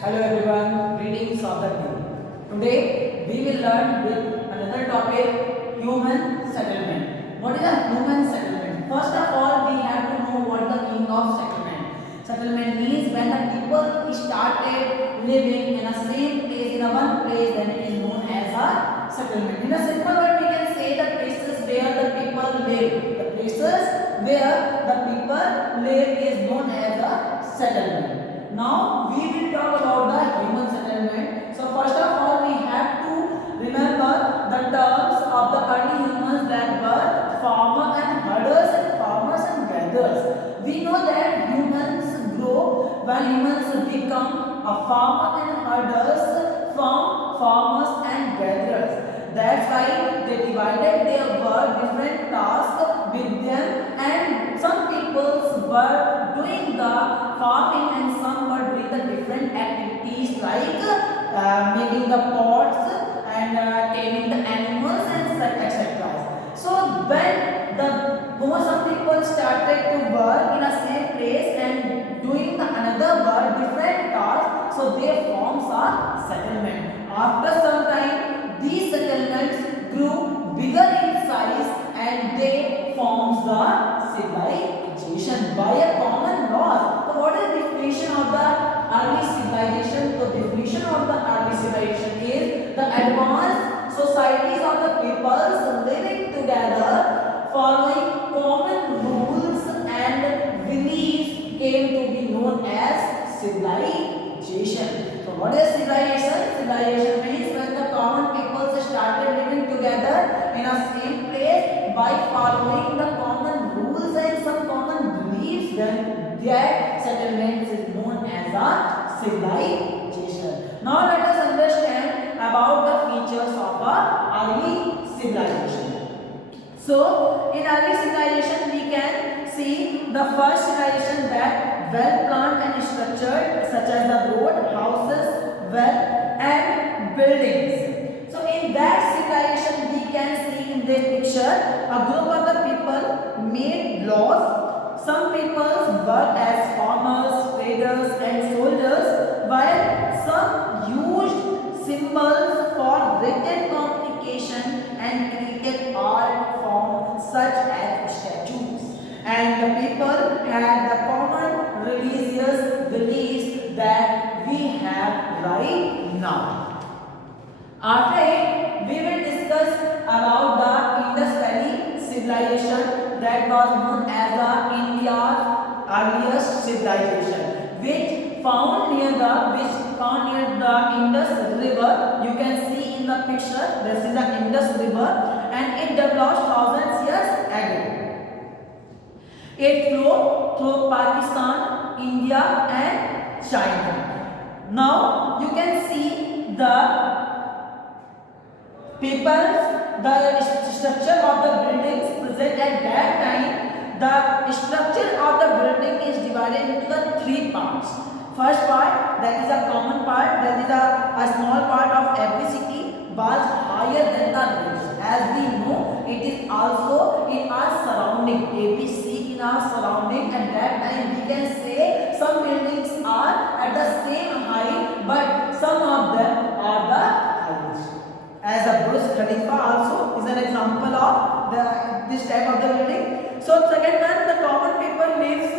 Hello everyone, greetings of the day. Today we will learn with another topic, human settlement. What is a human settlement? First of all, we have to know what the meaning of settlement. Settlement means when the people started living in a same place, in a one place, then it is known as a settlement. In a simple word, we can say the places where the people live. The places where the people live is known as a settlement. Now we will talk about the human settlement. So first of all, we have to remember the terms of the early humans that were farmer and herders and farmers and gatherers. We know that humans grow when humans become a farmer and herders from farmers and gatherers. That's why they divided their work different tasks with them, and some people were doing the farming and some were doing the different activities like making the pots and taming the animals and etc. So when some people started to work in a same place and doing the another work different tasks, so they forms a settlement. After some time, these settlements grew bigger in size and they forms the civilization by a common laws. So what is the definition of the early civilization? The definition of the early civilization is the advanced societies of the peoples living together following common rules and beliefs came to be known as civilization. So what is civilization? Civilization means when the common peoples started living together in a same place by following the common rules and some common beliefs, then that settlement is known as a civilization. Now let us understand about the features of a early civilization. So in early civilization we can see the first civilization that well planned and structured, such as the road, houses, well and buildings. So in that civilization we can see in this picture a group of the people made laws. Some people worked as farmers, traders and soldiers, while some used symbols for written communication and created art forms such as statues. And the people had the common religious beliefs that we have right now. After it, we will discuss about the Indus Valley civilization that was known as the India's earliest civilization, which found near the Indus River. You can see in the picture, this is the Indus River, and it developed thousands years ago. It flowed through Pakistan, India and China. Now you can see the the structure of the buildings present at that time. The structure of the building is divided into the three parts. First part, that is a common part, that is a small part of every city, was higher than the rest. As we know, it is also in our surrounding, ABC in our surrounding. At that time we can say some buildings are at the same height, but some of them are the highest. As the Burj Khalifa also is an example of this type of the building. So second one, the common people lives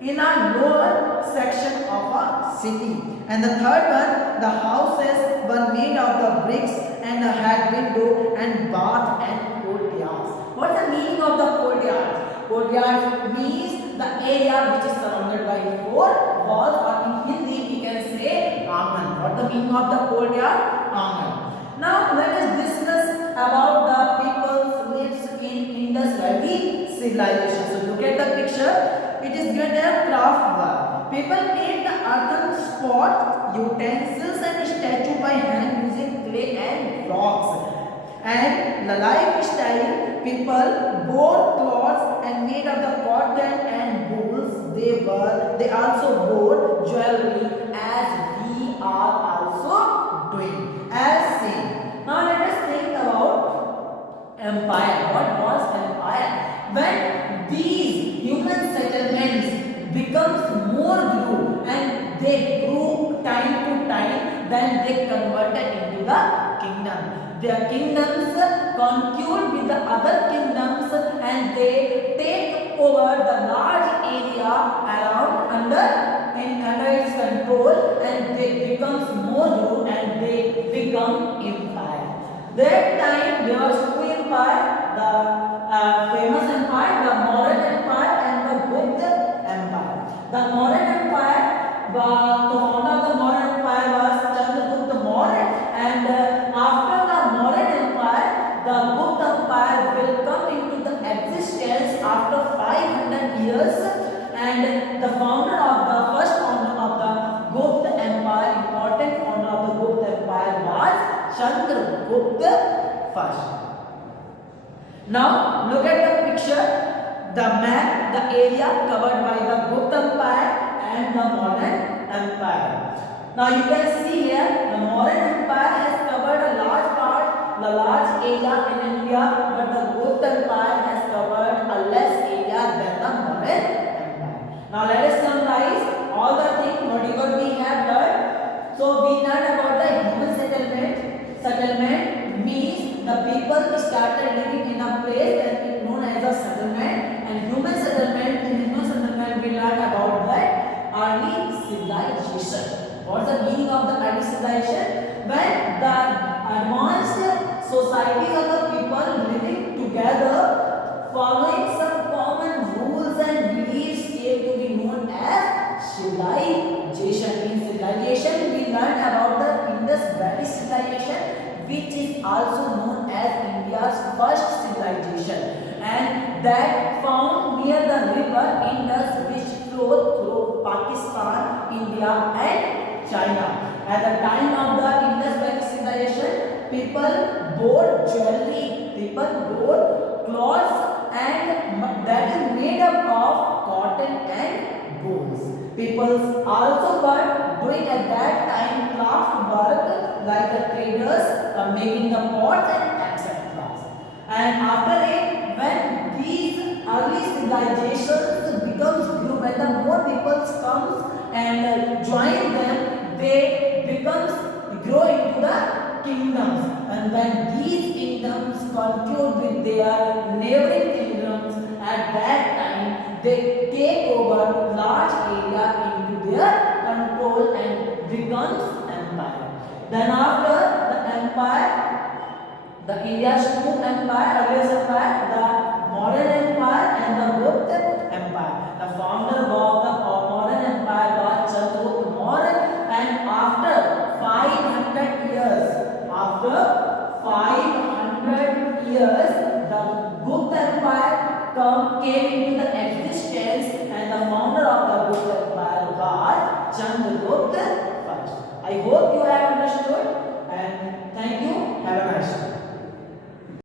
in a lower section of a city. And the third one, the houses were made of the bricks and had window and bath and courtyards. What is the meaning of the courtyard? Courtyard means the area which is surrounded by four walls, or in Hindi we can say angan. What the meaning of the courtyard? Angan. Now let us discuss about the people who lives in Indus Valley civilization. So look at the picture. It is given a craft work. People made the earthen pots, utensils and statue by hand using clay and rocks. And the lifestyle, people wore clothes and made of the cotton and wools. They also wore jewelry, as we are also doing, as seen. Now let us think about empire. What was empire? When these human settlements becomes more grew and they grew time their kingdoms concurred with the other kingdoms, and they take over the large area around under its control, and they becomes more rule and they become empire. That time there was two empire, the famous empire, the Mauryan Empire and the Gupta Empire. The Mauryan Empire, the founder of the Mauryan Empire was Chandragupta Maurya, and after the Mauryan Empire, the Gupta Empire will come into the existence after 500 years, and the founder of the first founder of the Gupta Empire, important founder of the Gupta Empire was Chandragupta first. Now look at the picture, the map, the area covered by the Gupta Empire and the Mauryan Empire. Now you can see here the Mauryan Empire has covered a large part, the large area in India, but the Gupta Empire has covered a less area than the Mauryan Empire. Now let us summarize all the things whatever we have learned. So we learned about the human settlement. Settlement means the people started living in a place that is known as a settlement, and human settlement, in human settlement we learned about that early civilization. What's the meaning of the early civilization? When the advanced society of the people living together following some common rules and beliefs came to be known as civilization. In civilization we learned about the Indus Valley civilization, which is also known as India's first civilization, and that found near the river Indus, which flowed through Pakistan, India and China. At the time of the Indus Valley civilization, people wore jewelry, people wore clothes, and that is made up of cotton and goods. People also were doing at that time craft work like the traders making the pots and etc. And after it, when these early civilizations becomes grew, when the more people comes and join them, they becomes grow into the kingdoms, and when these kingdoms conclude with their neighboring kingdoms, at that time they take over large area into their control and becomes empire. Then after the empire, the India's two empire, earliest empire, the Mauryan Empire and the Gupta Empire. The founder of the Mauryan Empire was Chandragupta Maurya, and after 500 years, the Gupta Empire came into the existence, and the founder of the Gupta Empire was Chandragupta first. I hope you